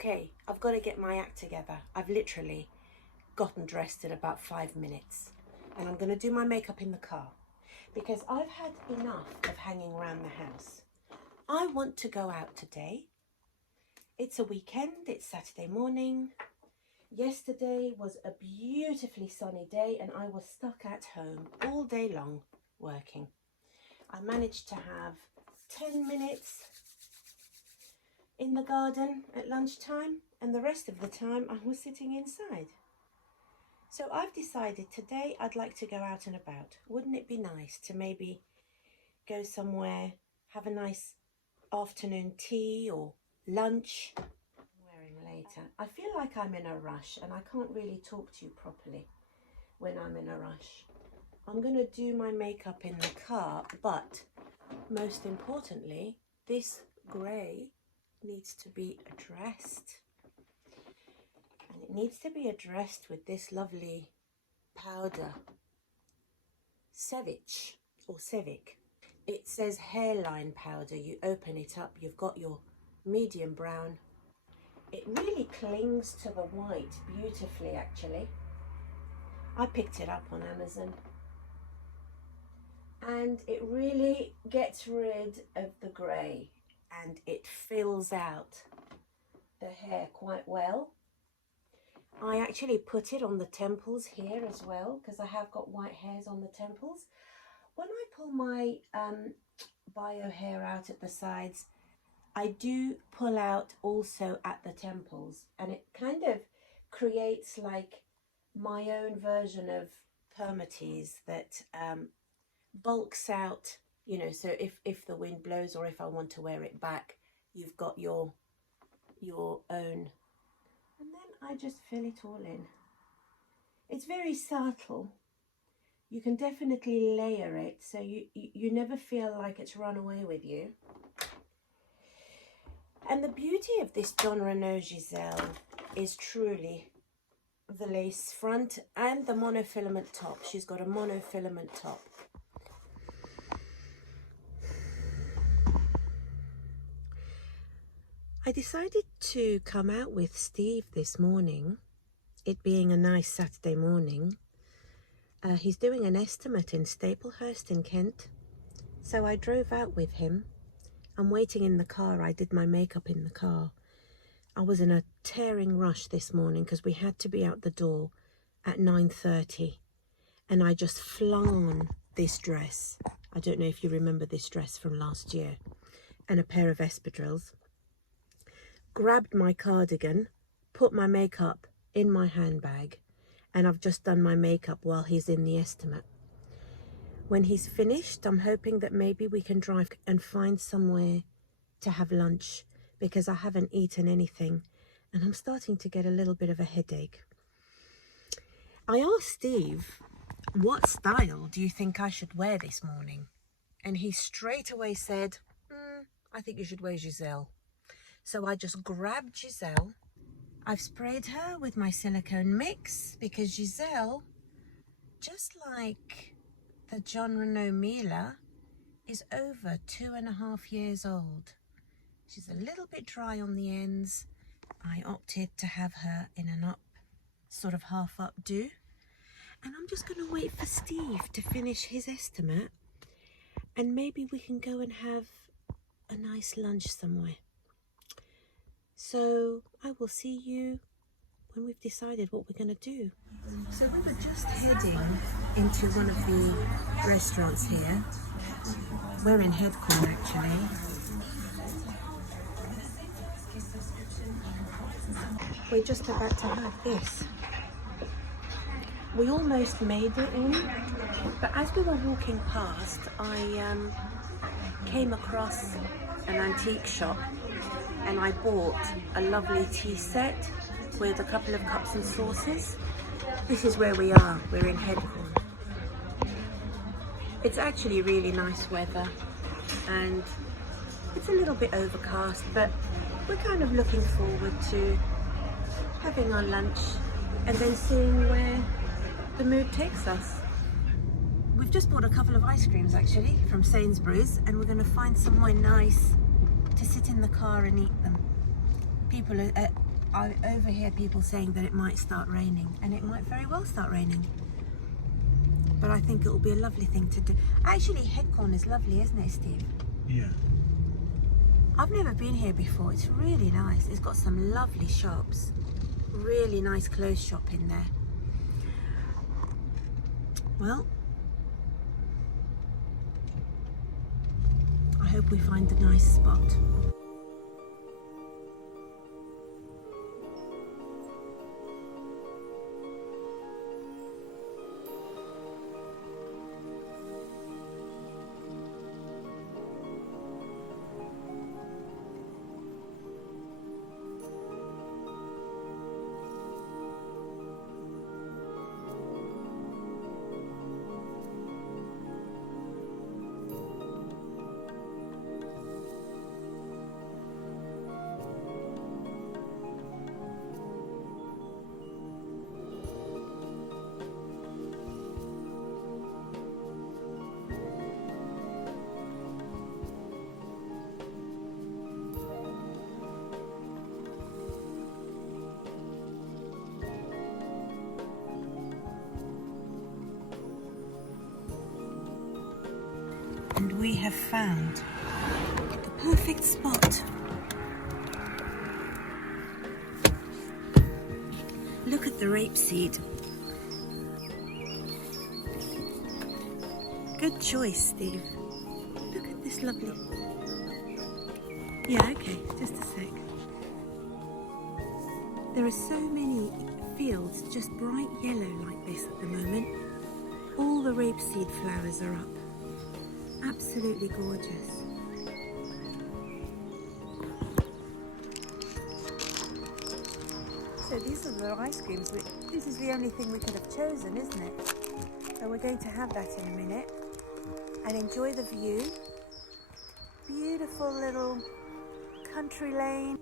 Okay, I've got to get my act together. I've literally gotten dressed in about 5 minutes, and I'm going to do my makeup in the car because I've had enough of hanging around the house. I want to go out today. It's a weekend, it's Saturday morning. Yesterday was a beautifully sunny day and I was stuck at home all day long working. I managed to have 10 minutes in the garden at lunchtime, and the rest of the time I was sitting inside. So I've decided today I'd like to go out and about. Wouldn't it be nice to maybe go somewhere, have a nice afternoon tea or lunch? Wearing later. I feel like I'm in a rush and I can't really talk to you properly when I'm in a rush. I'm going to do my makeup in the car, but most importantly, this grey needs to be addressed. And it needs to be addressed with this lovely powder, Cevic or Cevic. It says hairline powder. You open it up, you've got your medium brown. It really clings to the white beautifully, actually. I picked it up on Amazon. And it really gets rid of the grey and it fills out the hair quite well. I actually put it on the temples here as well because I have got white hairs on the temples. When I pull my bio hair out at the sides, I do pull out also at the temples, and it kind of creates like my own version of permatease that bulks out, you know, so if the wind blows or if I want to wear it back, you've got your own. And then I just fill it all in. It's very subtle. You can definitely layer it so you never feel like it's run away with you. And the beauty of this Renau Giselle is truly the lace front and the monofilament top. She's got a monofilament top. I decided to come out with Steve this morning, it being a nice Saturday morning. He's doing an estimate in Staplehurst in Kent, so I drove out with him. I'm waiting in the car. I did my makeup in the car. I was in a tearing rush this morning because we had to be out the door at 9:30, and I just flung on this dress. I don't know if you remember this dress from last year, and a pair of espadrilles. Grabbed my cardigan, put my makeup in my handbag, and I've just done my makeup while he's in the estimate. When he's finished, I'm hoping that maybe we can drive and find somewhere to have lunch because I haven't eaten anything and I'm starting to get a little bit of a headache. I asked Steve, what style do you think I should wear this morning? And he straight away said, I think you should wear Giselle. So I just grabbed Giselle. I've sprayed her with my silicone mix because Giselle, just like the Renau Mila, is over 2.5 years old. She's a little bit dry on the ends. I opted to have her in an up, sort of half up do. And I'm just going to wait for Steve to finish his estimate and maybe we can go and have a nice lunch somewhere. So I will see you when we've decided what we're going to do. So we were just heading into one of the restaurants here. We're in Hedcorn actually. We're just about to have this. We almost made it in, but as we were walking past, I came across an antique shop and I bought a lovely tea set with a couple of cups and saucers. This is where we are. We're in Hedcorn. It's actually really nice weather and it's a little bit overcast, but we're kind of looking forward to having our lunch and then seeing where the mood takes us. We've just bought a couple of ice creams actually from Sainsbury's and we're going to find somewhere nice to sit in the car and eat them. People are I overhear people saying that it might start raining, and it might very well start raining. But I think it will be a lovely thing to do. Actually, Hedcorn is lovely, isn't it, Steve? Yeah. I've never been here before. It's really nice. It's got some lovely shops. Really nice clothes shop in there. Well, I hope we find a nice spot. And we have found the perfect spot. Look at the rapeseed. Good choice, Steve. Look at this lovely... Yeah, okay, just a sec. There are so many fields just bright yellow like this at the moment. All the rapeseed flowers are up. Absolutely gorgeous. So these are the ice creams. This is the only thing we could have chosen, isn't it? So we're going to have that in a minute and enjoy the view. Beautiful little country lane.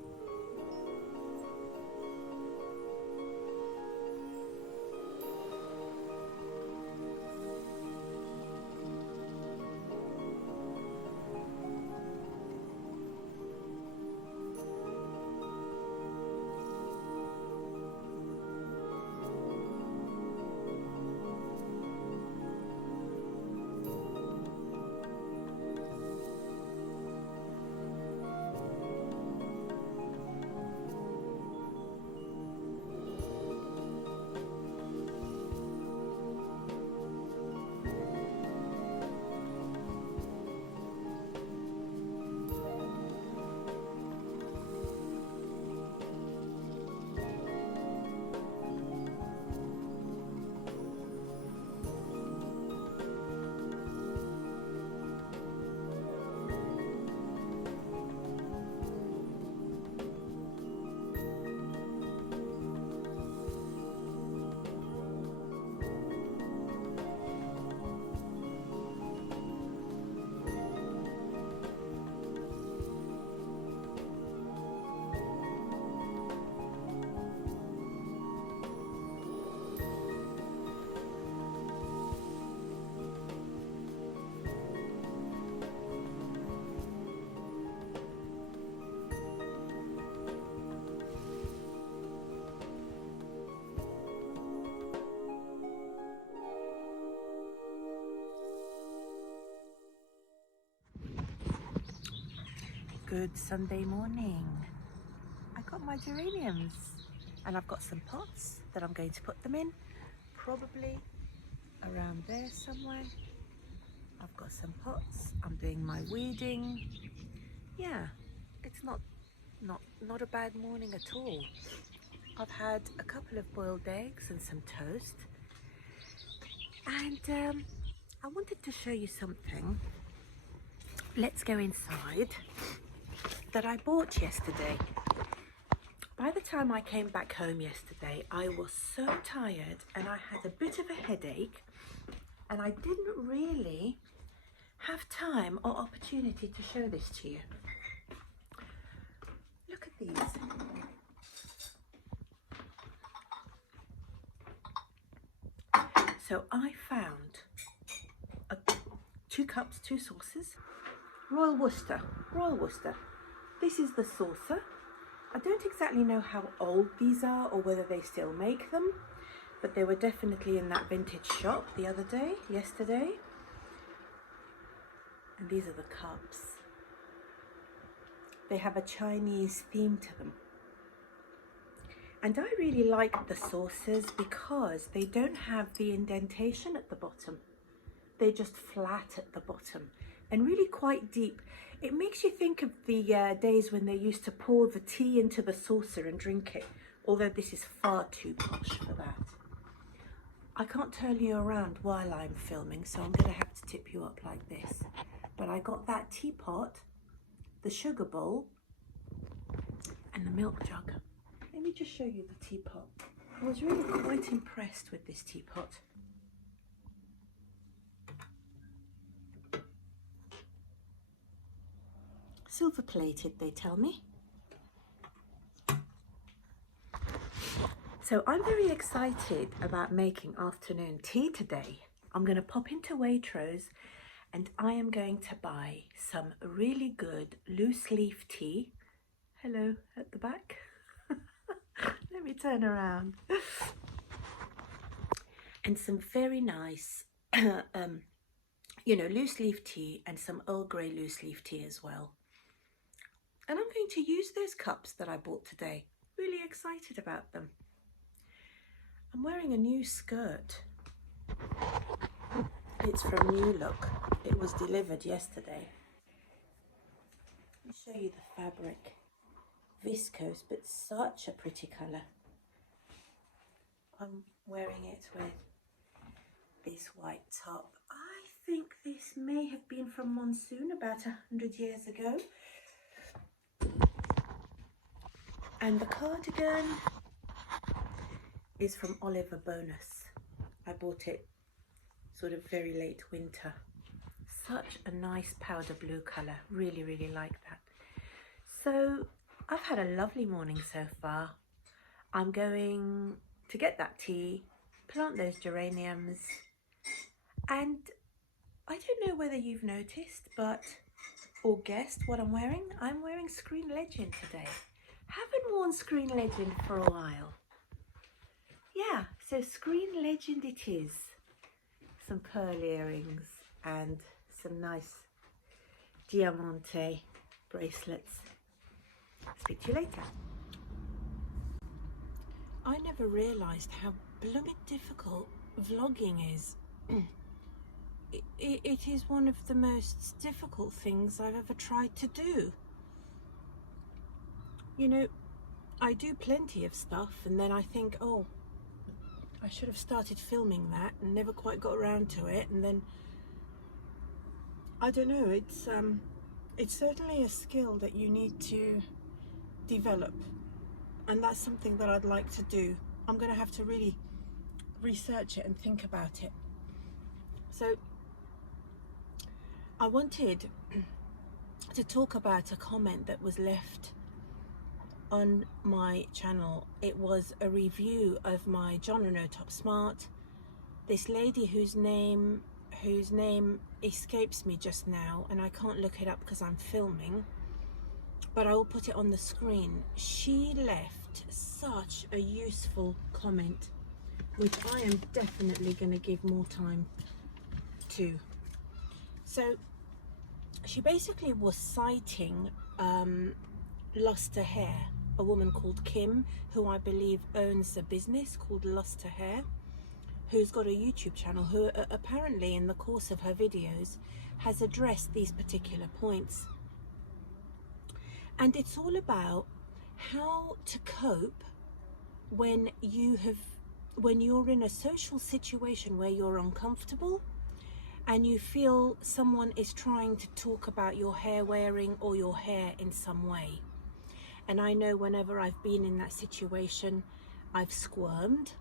Good Sunday morning. I got my geraniums and I've got some pots that I'm going to put them in, probably around there somewhere. I've got some pots. I'm doing my weeding. Yeah, it's not a bad morning at all. I've had a couple of boiled eggs and some toast, and I wanted to show you something. Let's go inside. That I bought yesterday. By the time I came back home yesterday, I was so tired and I had a bit of a headache, and I didn't really have time or opportunity to show this to you. Look at these. So I found 2 cups, 2 saucers, Royal Worcester. This is the saucer, I don't exactly know how old these are or whether they still make them, but they were definitely in that vintage shop yesterday. And these are the cups. They have a Chinese theme to them. And I really like the saucers because they don't have the indentation at the bottom. They're just flat at the bottom and really quite deep. It makes you think of the days when they used to pour the tea into the saucer and drink it, although this is far too posh for that. I can't turn you around while I'm filming, so I'm going to have to tip you up like this. But I got that teapot, the sugar bowl, and the milk jug. Let me just show you the teapot. I was really quite impressed with this teapot. Silver plated, they tell me. So I'm very excited about making afternoon tea today. I'm going to pop into Waitrose and I am going to buy some really good loose leaf tea. Hello at the back. Let me turn around. And some very nice, loose leaf tea and some Earl Grey loose leaf tea as well. And I'm going to use those cups that I bought today. Really excited about them. I'm wearing a new skirt. It's from New Look. It was delivered yesterday. Let me show you the fabric. Viscose, but such a pretty colour. I'm wearing it with this white top. I think this may have been from Monsoon about 100 years ago. And the cardigan is from Oliver Bonus. I bought it sort of very late winter. Such a nice powder blue colour. Really, really like that. So I've had a lovely morning so far. I'm going to get that tea, plant those geraniums, and I don't know whether you've noticed or guessed what I'm wearing. I'm wearing Screen Legend today. Haven't worn Screen Legend for a while. Yeah, so Screen Legend it is. Some pearl earrings and some nice diamante bracelets. Speak to you later. I never realised how blooming difficult vlogging is. It is one of the most difficult things I've ever tried to do. You know, I do plenty of stuff and then I think, oh, I should have started filming that and never quite got around to it, and then I don't know, it's certainly a skill that you need to develop, and that's something that I'd like to do. I'm going to have to really research it and think about it. So I wanted to talk about a comment that was left on my channel. It was a review of my John Renau Top Smart. This lady whose name escapes me just now, and I can't look it up because I'm filming, but I will put it on the screen. She left such a useful comment, which I am definitely going to give more time to. So she basically was citing Luster Hair, a woman called Kim, who I believe owns a business called Luster Hair, who's got a YouTube channel, who apparently in the course of her videos has addressed these particular points. And it's all about how to cope when you're in a social situation where you're uncomfortable and you feel someone is trying to talk about your hair wearing or your hair in some way. And I know whenever I've been in that situation, I've squirmed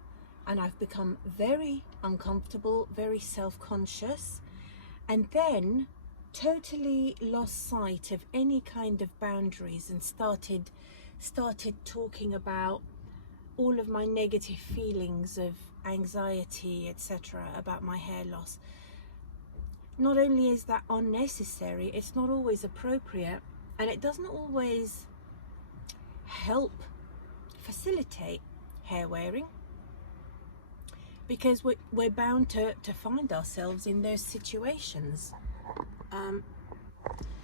and I've become very uncomfortable, very self-conscious, and then totally lost sight of any kind of boundaries and started talking about all of my negative feelings of anxiety, etc., about my hair loss. Not only is that unnecessary, it's not always appropriate, and it doesn't always help facilitate hair wearing, because we're bound to find ourselves in those situations.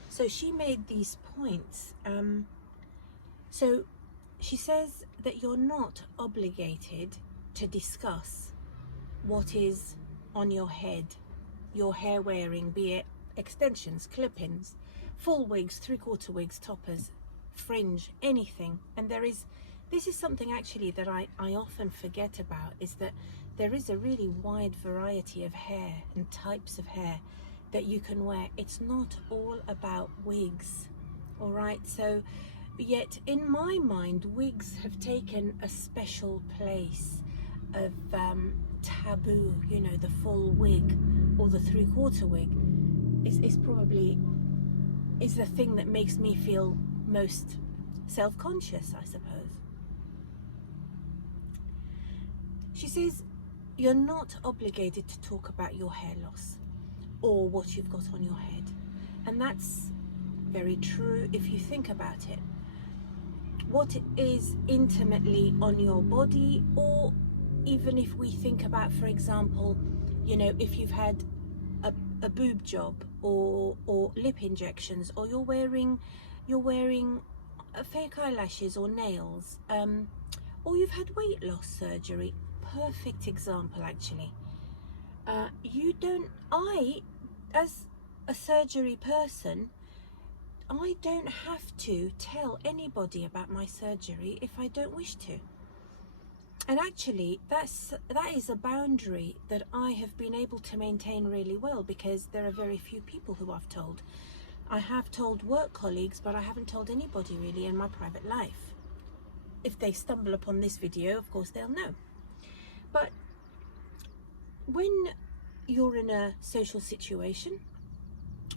So she made these points. So she says that you're not obligated to discuss what is on your head, your hair wearing, be it extensions, clip-ins, full wigs, three-quarter wigs, toppers, fringe, anything. And this is something actually that I often forget about, is that there is a really wide variety of hair and types of hair that you can wear. It's not all about wigs, all right? So yet in my mind, wigs have taken a special place of taboo. You know, the full wig or the three-quarter wig is probably the thing that makes me feel most self-conscious, I suppose. She says you're not obligated to talk about your hair loss or what you've got on your head, and that's very true if you think about it. What is intimately on your body, or even if we think about, for example, you know, if you've had a boob job or lip injections, or you're wearing fake eyelashes or nails, or you've had weight loss surgery. Perfect example, actually. As a surgery person, I don't have to tell anybody about my surgery if I don't wish to. And actually, that is a boundary that I have been able to maintain really well, because there are very few people who I've told. I have told work colleagues, but I haven't told anybody really in my private life. If they stumble upon this video, of course they'll know. But when you're in a social situation,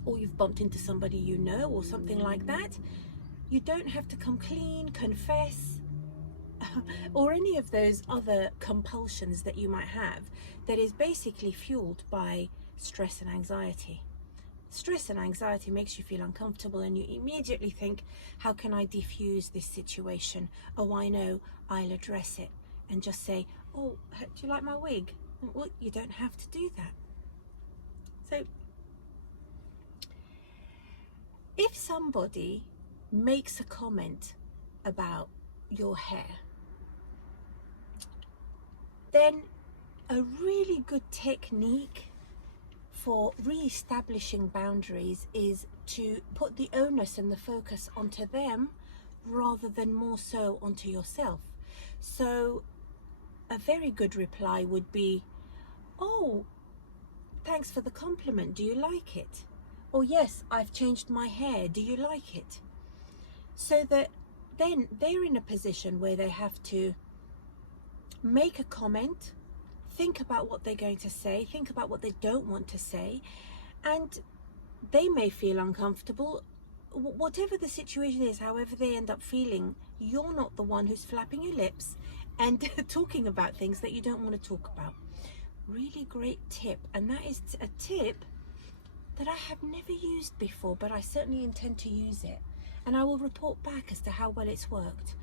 or you've bumped into somebody you know, or something like that, you don't have to come clean, confess, or any of those other compulsions that you might have that is basically fueled by stress and anxiety. Stress and anxiety makes you feel uncomfortable, and you immediately think, how can I diffuse this situation? Oh, I know, I'll address it and just say, oh, do you like my wig? Well, you don't have to do that. So if somebody makes a comment about your hair, then a really good technique for re-establishing boundaries is to put the onus and the focus onto them rather than more so onto yourself. So a very good reply would be, oh, thanks for the compliment, do you like it? Or yes, I've changed my hair, do you like it? So that then they're in a position where they have to make a comment, think about what they're going to say, think about what they don't want to say, and they may feel uncomfortable. Whatever the situation is, however they end up feeling, you're not the one who's flapping your lips and talking about things that you don't want to talk about. Really great tip, and that is a tip that I have never used before, but I certainly intend to use it, and I will report back as to how well it's worked.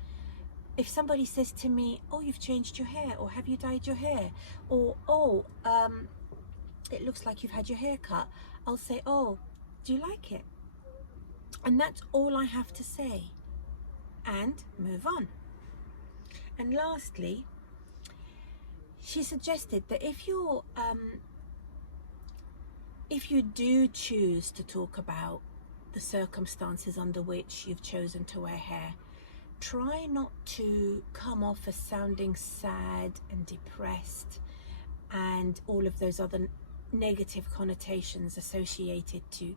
If somebody says to me, oh, you've changed your hair, or have you dyed your hair, or oh, it looks like you've had your hair cut, I'll say, oh, do you like it? And that's all I have to say, and move on. And lastly, she suggested that if you do choose to talk about the circumstances under which you've chosen to wear hair, try not to come off as sounding sad and depressed and all of those other negative connotations associated to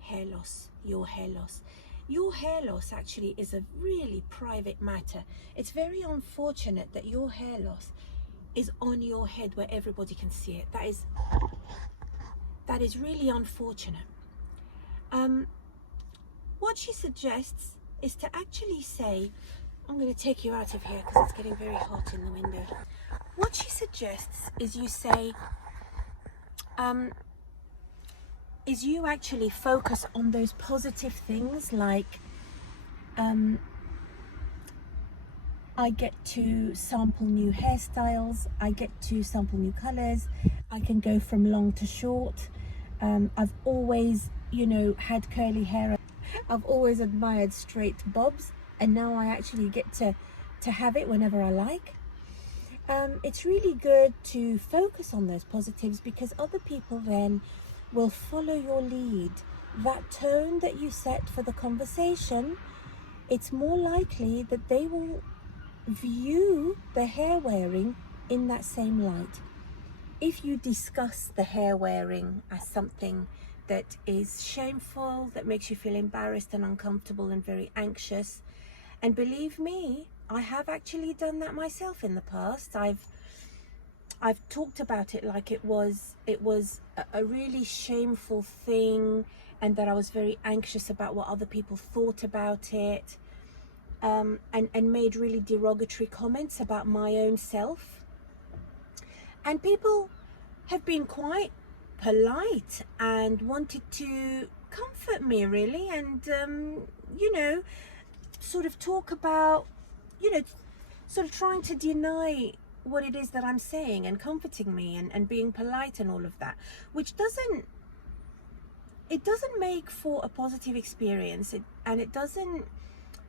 hair loss, your hair loss. Your hair loss actually is a really private matter. It's very unfortunate that your hair loss is on your head where everybody can see it. That is really unfortunate. What she suggests is to actually say, I'm going to take you out of here because it's getting very hot in the window. What she suggests is you say, is you actually focus on those positive things, like I get to sample new hairstyles, I get to sample new colors, I can go from long to short. I've always, you know, had curly hair. I've always admired straight bobs, and now I actually get to have it whenever I like. It's really good to focus on those positives, because other people then will follow your lead. That tone that you set for the conversation, it's more likely that they will view the hair wearing in that same light. If you discuss the hair wearing as something that is shameful, that makes you feel embarrassed and uncomfortable and very anxious, and believe me, I have actually done that myself in the past. I've talked about it like it was a really shameful thing, and that I was very anxious about what other people thought about it, and made really derogatory comments about my own self. And people have been quite polite and wanted to comfort me, really, and you know, sort of talk about, you know, sort of trying to deny what it is that I'm saying and comforting me and being polite and all of that, which doesn't make for a positive experience, and it doesn't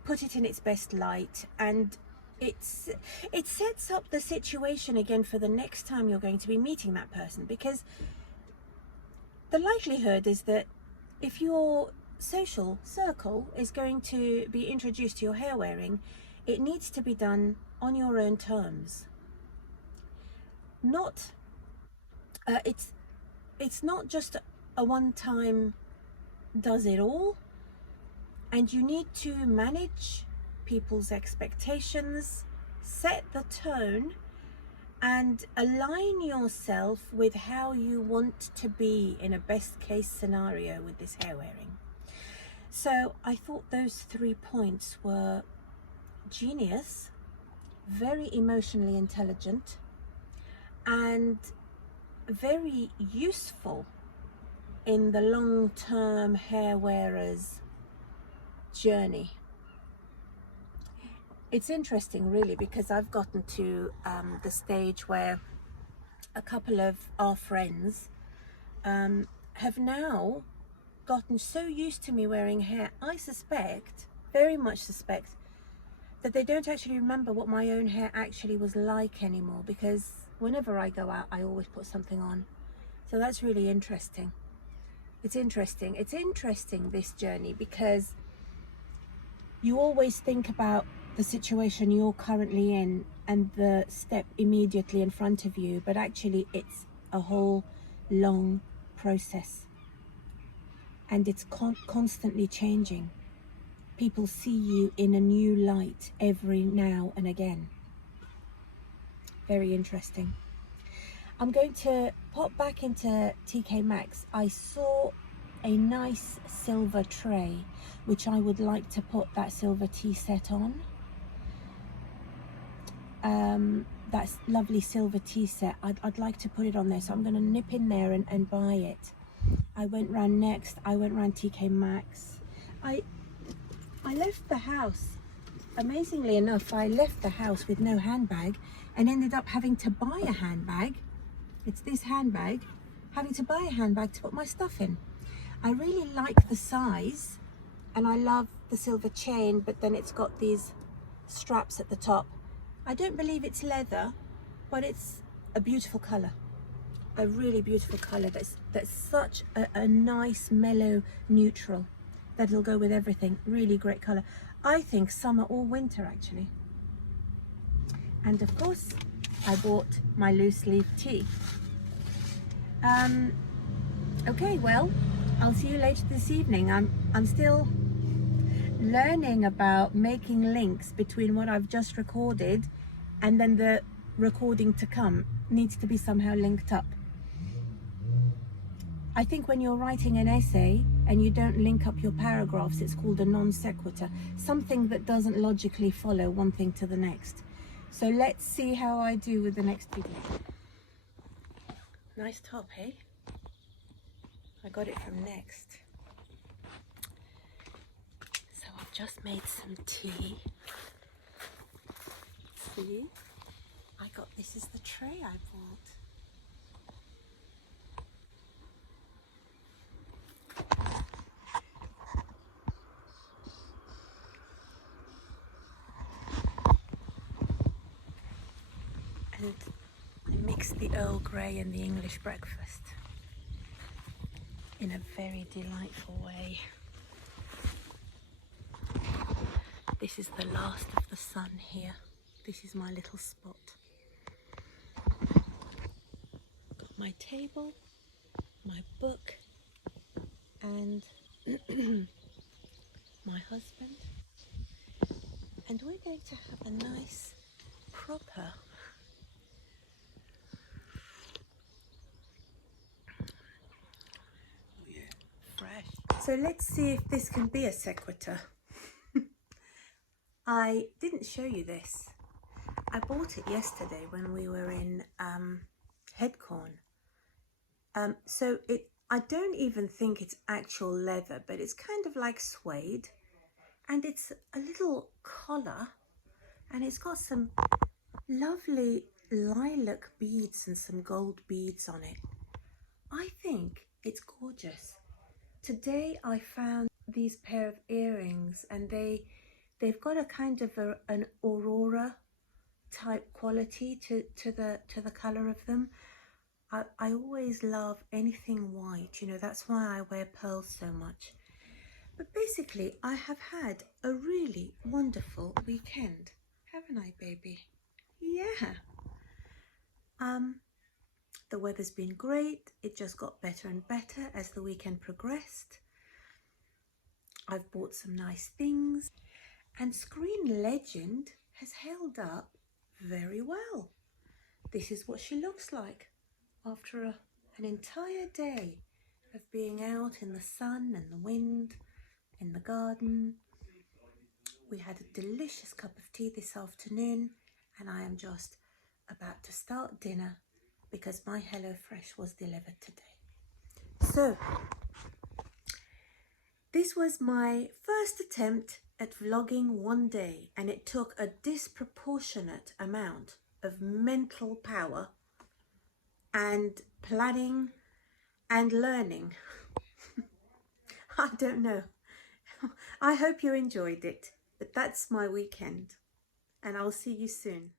put it in its best light, and it sets up the situation again for the next time you're going to be meeting that person, because the likelihood is that if your social circle is going to be introduced to your hair wearing, it needs to be done on your own terms. Not it's not just a one-time does it all, and you need to manage people's expectations, set the tone, and align yourself with how you want to be in a best case scenario with this hair wearing. So I thought those 3 points were genius, very emotionally intelligent, and very useful in the long-term hair wearer's journey. It's interesting, really, because I've gotten to the stage where a couple of our friends have now gotten so used to me wearing hair, I suspect, very much suspect, that they don't actually remember what my own hair actually was like anymore, because whenever I go out, I always put something on. So that's really interesting. It's interesting, this journey, because you always think about the situation you're currently in and the step immediately in front of you, but actually it's a whole long process, and it's constantly changing. People see you in a new light every now and again. Very interesting. I'm going to pop back into TK Maxx. I saw a nice silver tray, which I would like to put that silver tea set on. That lovely silver tea set, I'd like to put it on there, so I'm going to nip in there and buy it. I went round TK Maxx. I left the house, amazingly enough, I left the house with no handbag and ended up having to buy a handbag. It's this handbag, having to buy a handbag to put my stuff in. I really like the size, and I love the silver chain, but then it's got these straps at the top. I don't believe it's leather, but it's a beautiful colour. A really beautiful colour that's such a nice mellow neutral that'll go with everything. Really great colour. I think summer or winter, actually. And of course I bought my loose leaf tea. Okay, well, I'll see you later this evening. I'm still learning about making links between what I've just recorded and then the recording to come. Needs to be somehow linked up. I think when you're writing an essay and you don't link up your paragraphs, it's called a non sequitur, something that doesn't logically follow one thing to the next. So let's see how I do with the next video. Nice top, hey? I got it from Next. So I've just made some tea. for you. This is the tray I bought. And I mixed the Earl Grey and the English breakfast in a very delightful way. This is the last of the sun here. This is my little spot. Got my table, my book, and my husband. And we're going to have a nice, proper fresh. So let's see if this can be a sequitur. I didn't show you this. I bought it yesterday when we were in Hedcorn. I don't even think it's actual leather, but it's kind of like suede, and it's a little collar, and it's got some lovely lilac beads and some gold beads on it. I think it's gorgeous. Today I found these pair of earrings, and they've got a kind of an aurora type quality to the color of them. I always love anything white, you know, that's why I wear pearls so much. But basically, I have had a really wonderful weekend, haven't I, baby? Yeah. The weather's been great. It just got better and better as the weekend progressed. I've bought some nice things, and Screen Legend has held up very well. This is what she looks like after an entire day of being out in the sun and the wind, in the garden. We had a delicious cup of tea this afternoon, and I am just about to start dinner because my HelloFresh was delivered today. So, this was my first attempt at vlogging one day, and it took a disproportionate amount of mental power and planning and learning. I don't know. I hope you enjoyed it, but that's my weekend, and I'll see you soon.